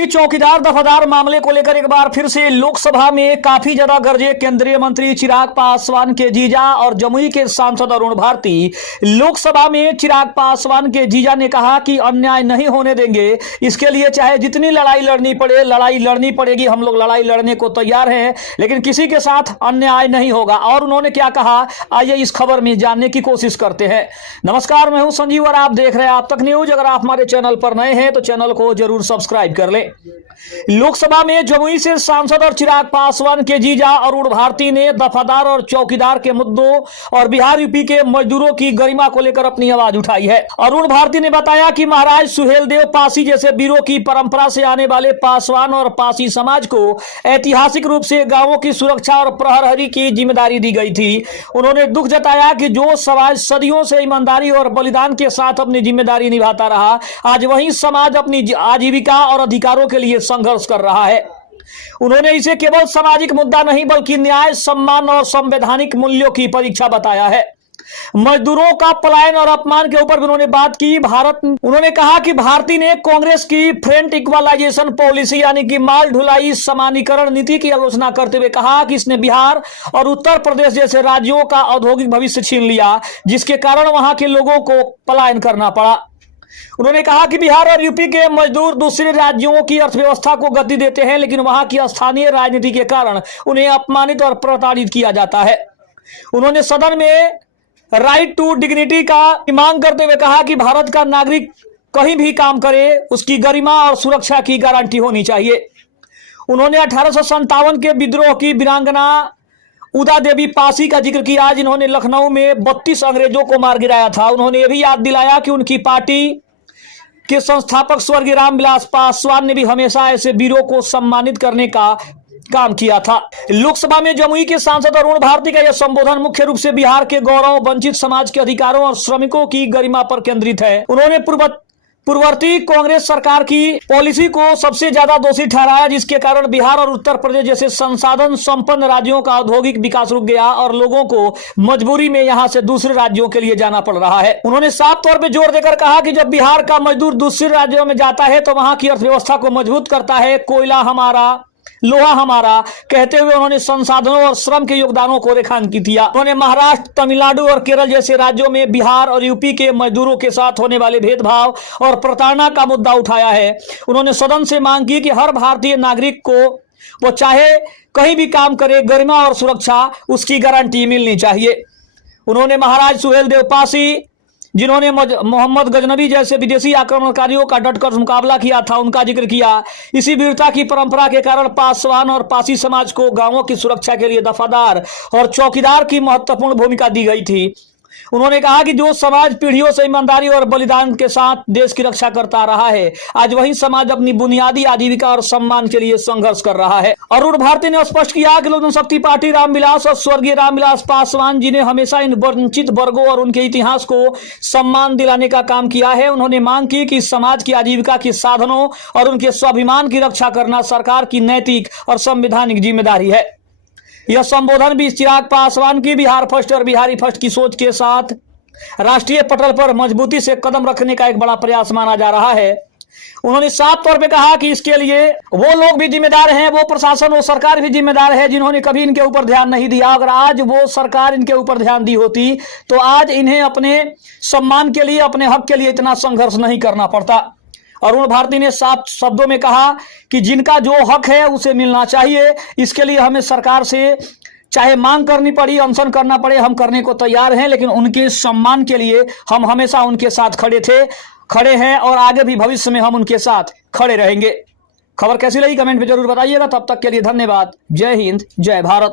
राजनीतिक चौकीदार दफादार मामले को लेकर एक बार फिर से लोकसभा में काफी ज्यादा गरजे केंद्रीय मंत्री चिराग पासवान के जीजा और जमुई के सांसद अरुण भारती। लोकसभा में चिराग पासवान के जीजा ने कहा कि अन्याय नहीं होने देंगे, इसके लिए चाहे जितनी लड़ाई लड़नी पड़े लड़ाई लड़नी पड़ेगी, हम लोग लड़ाई लड़ने को तैयार हैं, लेकिन किसी के साथ अन्याय नहीं होगा। और उन्होंने क्या कहा, आइए इस खबर में जानने की कोशिश करते हैं। नमस्कार, मैं हूं संजीव और आप देख रहे हैं आप तक न्यूज। अगर आप हमारे चैनल पर नए हैं तो चैनल को जरूर सब्सक्राइब कर लें। लोकसभा में जमुई से सांसद और चिराग पासवान के जीजा अरुण भारती ने दफादार और चौकीदार के मुद्दों और बिहार यूपी के मजदूरों की गरिमा को लेकर अपनी आवाज उठाई है। अरुण भारती ने बताया कि महाराज सुहेलदेव पासी जैसे वीरों की परंपरा से आने वाले पासवान और पासी समाज को ऐतिहासिक रूप से गांवों की सुरक्षा और प्रहरी की जिम्मेदारी दी गई थी। उन्होंने दुख जताया कि जो समाज सदियों से ईमानदारी और बलिदान के साथ अपनी जिम्मेदारी निभाता रहा, आज वही समाज अपनी आजीविका और अधिकारों के लिए संघर्ष कर रहा है। उन्होंने इसे केवल सामाजिक मुद्दा नहीं बल्कि न्याय, सम्मान और संवैधानिक मूल्यों की परीक्षा बताया है। मजदूरों का पलायन और अपमान के ऊपर भी उन्होंने बात की। उन्होंने कहा कि भारती ने कांग्रेस की फ्रंट इक्वलाइजेशन पॉलिसी यानी कि माल ढुलाई समानीकरण नीति की आलोचना करते हुए कहा कि इसने बिहार और उत्तर प्रदेश जैसे राज्यों का औद्योगिक भविष्य छीन लिया, जिसके कारण वहां के लोगों को पलायन करना पड़ा। उन्होंने कहा कि बिहार और यूपी के मजदूर दूसरे राज्यों की अर्थव्यवस्था को गति देते हैं, लेकिन वहां की स्थानीय राजनीति के कारण उन्हें अपमानित और प्रताड़ित किया जाता है। उन्होंने सदन में राइट टू डिग्निटी का मांग करते हुए कहा कि भारत का नागरिक कहीं भी काम करे, उसकी गरिमा और सुरक्षा की गारंटी होनी चाहिए। उन्होंने 1857 के विद्रोह की वीरांगना उदा देवी पासी का जिक्र किया, जिन्होंने लखनऊ में 32 अंग्रेजों को मार गिराया था। उन्होंने यह भी याद दिलाया कि उनकी पार्टी के संस्थापक स्वर्गीय रामविलास पासवान ने भी हमेशा ऐसे वीरों को सम्मानित करने का काम किया था। लोकसभा में जमुई के सांसद अरुण भारती का यह संबोधन मुख्य रूप से बिहार के गौरव, वंचित समाज के अधिकारों और श्रमिकों की गरिमा पर केंद्रित है। उन्होंने पूर्ववर्ती कांग्रेस सरकार की पॉलिसी को सबसे ज्यादा दोषी ठहराया, जिसके कारण बिहार और उत्तर प्रदेश जैसे संसाधन संपन्न राज्यों का औद्योगिक विकास रुक गया और लोगों को मजबूरी में यहां से दूसरे राज्यों के लिए जाना पड़ रहा है। उन्होंने साफ तौर पर जोर देकर कहा कि जब बिहार का मजदूर दूसरे राज्यों में जाता है तो वहां की अर्थव्यवस्था को मजबूत करता है। कोयला हमारा, लोहा हमारा कहते हुए उन्होंने संसाधनों और श्रम के योगदानों को रेखांकित किया। उन्होंने महाराष्ट्र, तमिलनाडु और केरल जैसे राज्यों में बिहार और यूपी के मजदूरों के साथ होने वाले भेदभाव और प्रताड़ना का मुद्दा उठाया है। उन्होंने सदन से मांग की कि हर भारतीय नागरिक को वो चाहे कहीं भी काम करे, गरिमा और सुरक्षा उसकी गारंटी मिलनी चाहिए। उन्होंने महाराज सुहेलदेव पासी, जिन्होंने मोहम्मद गजनबी जैसे विदेशी आक्रमणकारियों का डटकर मुकाबला किया था, उनका जिक्र किया। इसी वीरता की परंपरा के कारण पासवान और पासी समाज को गांवों की सुरक्षा के लिए दफादार और चौकीदार की महत्वपूर्ण भूमिका दी गई थी। उन्होंने कहा कि जो समाज पीढ़ियों से ईमानदारी और बलिदान के साथ देश की रक्षा करता रहा है, आज वही समाज अपनी बुनियादी आजीविका और सम्मान के लिए संघर्ष कर रहा है। अरुण भारती ने स्पष्ट किया कि लोक जनशक्ति पार्टी रामविलास और स्वर्गीय रामविलास पासवान जी ने हमेशा इन वंचित वर्गों और उनके इतिहास को सम्मान दिलाने का काम किया है। उन्होंने मांग की कि समाज की आजीविका के साधनों और उनके स्वाभिमान की रक्षा करना सरकार की नैतिक और संवैधानिक जिम्मेदारी है। यह संबोधन भी चिराग पासवान की बिहार फर्स्ट और बिहारी फर्स्ट की सोच के साथ राष्ट्रीय पटल पर मजबूती से कदम रखने का एक बड़ा प्रयास माना जा रहा है। उन्होंने साफ तौर पे कहा कि इसके लिए वो लोग भी जिम्मेदार हैं, वो प्रशासन, वो सरकार भी जिम्मेदार है जिन्होंने कभी इनके ऊपर ध्यान नहीं दिया। अगर आज वो सरकार इनके ऊपर ध्यान दी होती तो आज इन्हें अपने सम्मान के लिए, अपने हक के लिए इतना संघर्ष नहीं करना पड़ता। अरुण भारती ने साफ शब्दों में कहा कि जिनका जो हक है उसे मिलना चाहिए। इसके लिए हमें सरकार से चाहे मांग करनी पड़ी, अनशन करना पड़े, हम करने को तैयार हैं, लेकिन उनके सम्मान के लिए हम हमेशा उनके साथ खड़े हैं और आगे भी भविष्य में हम उनके साथ खड़े रहेंगे। खबर कैसी लगी कमेंट में जरूर बताइएगा। तब तक के लिए धन्यवाद। जय हिंद, जय भारत।